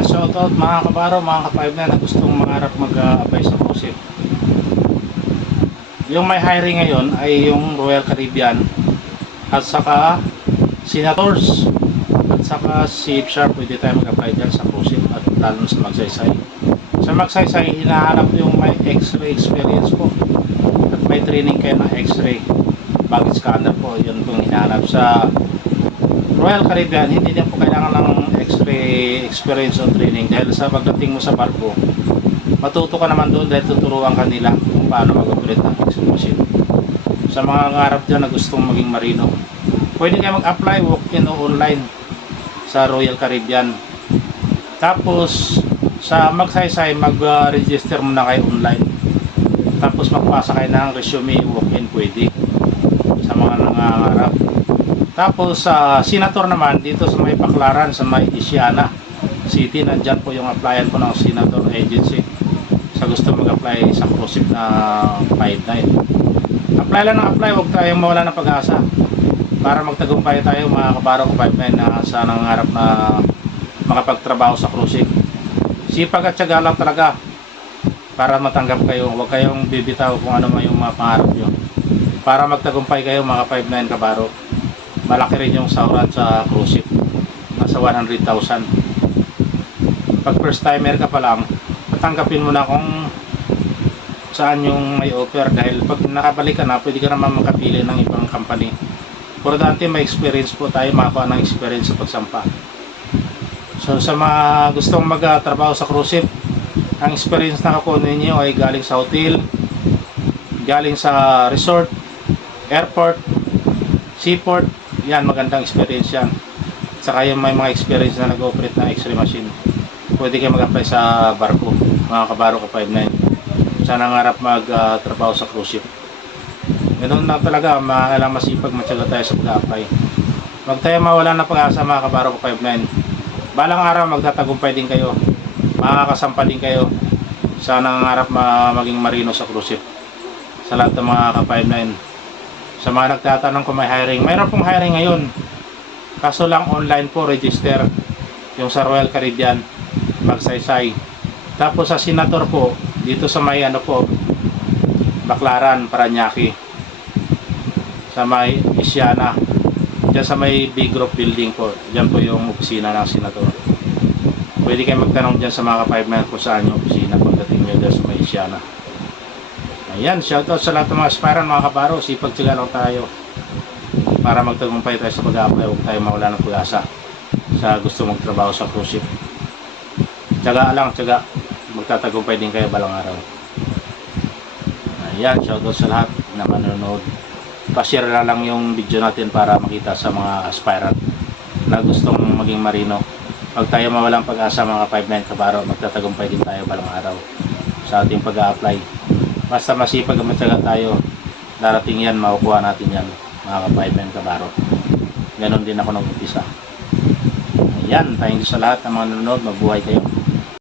Ayan, shoutout mga kabaro, mga ka-5 na na gustong mangarap mag-apply sa ship. Yung may hiring ngayon ay yung Royal Caribbean at saka Senators at saka si Sharp pwede tayo mag-apply dyan sa ship at lalo sa Magsaysay. Sa Magsaysay, hinahanap yung may x-ray experience po at may training kayo ng x-ray baggage scanner po, yun pong hinahanap sa Royal Caribbean, hindi din po kailangan ng x-ray experience o training dahil sa pagdating mo sa barko, matuto ka naman doon dahil tuturuan ka nila kung paano mag-operate ng x-ray machine. Sa mga ngarap dyan na gustong maging marino, pwede kayo mag-apply walk-in o online sa Royal Caribbean. Tapos, sa Magsaysay, mag-register muna kayo online. Tapos magpasa kayo ng resume walk-in pwede sa mga nangangarap. Tapos sa senator naman dito sa may Baklaran sa may Isiana City nandyan po yung applyan po ng senator agency sa gusto mag-apply sa ship na 5-9 apply lang ng apply huwag tayong mawala ng pag-asa. Para magtagumpay tayo mga kabaro ko 5-9 na sa nangarap na makapagtrabaho sa cruise ship sipag at syaga lang talaga para matanggap kayo. Huwag kayong bibitaw kung ano man yung mga pangarap nyo. Para magtagumpay kayo mga 5-9 kabaro malaki rin yung sahuran sa cruise ship. Nasa 100,000 pag first timer ka pa lang patanggapin mo na kung saan yung may offer. Dahil pag nakabalik ka na pwede ka naman makapili ng ibang company. Importante may experience po tayo makakuha ng experience sa pagsampa. So sa mga gustong magtrabaho sa cruise ship ang experience na kakuha ninyo ay galing sa hotel galing sa resort airport seaport yan magandang experience yan. Saka yung may mga experience na nag-operate ng x-ray machine pwede kayo mag-apply sa barko mga kabaro ka 59 sa nangarap mag-trabaho sa cruise ship. Ganun lang talaga maalang masipag matyaga tayo sa pag-apply. Huwag tayo mawala ng pag-asa mga kabaro ka 59 balang araw magtatagumpay din kayo. Makakasampa din kayo. Sa nangangarap ma- maging marino sa cruise ship. Sa lahat ng mga ka 59 sa mga nagtatanong kung may hiring, mayroon pong hiring ngayon. Kaso lang online po register yung sa Royal Caribbean Magsaysay. Tapos sa Senator po, dito sa may ano po, Baklaran, Paranaque. Sa may Isiana. Diyan sa may big group building po. Diyan po yung opisina ng Senator. Pwede kayo magtanong dyan sa mga ka-5 kung saan yung opisina pagdating nyo dyan sa may Isiana. Ayan, shoutout sa lahat ng mga aspirant, mga kabaro. Sipag sila lang tayo para magtagumpay tayo sa pag-apply. Huwag tayo mawala ng pag-asa sa gusto magtrabaho sa cruise ship. Tiyaga lang, tiyaga. Magtatagumpay din kayo balang araw. Ayan, shoutout sa lahat na manonood. Pa-share na lang yung video natin para makita sa mga aspirant na gustong maging marino. Huwag tayo mawalang pag-asa mga 5-9 kabaro. Magtatagumpay din tayo balang araw sa ating pag-apply basta masipag at matyaga tayo darating yan makukuha natin yan mga kapaiban kabaro. Ganon din ako nag-umpisa. Ayan you sa lahat ng mga nanonood. Mabuhay kayo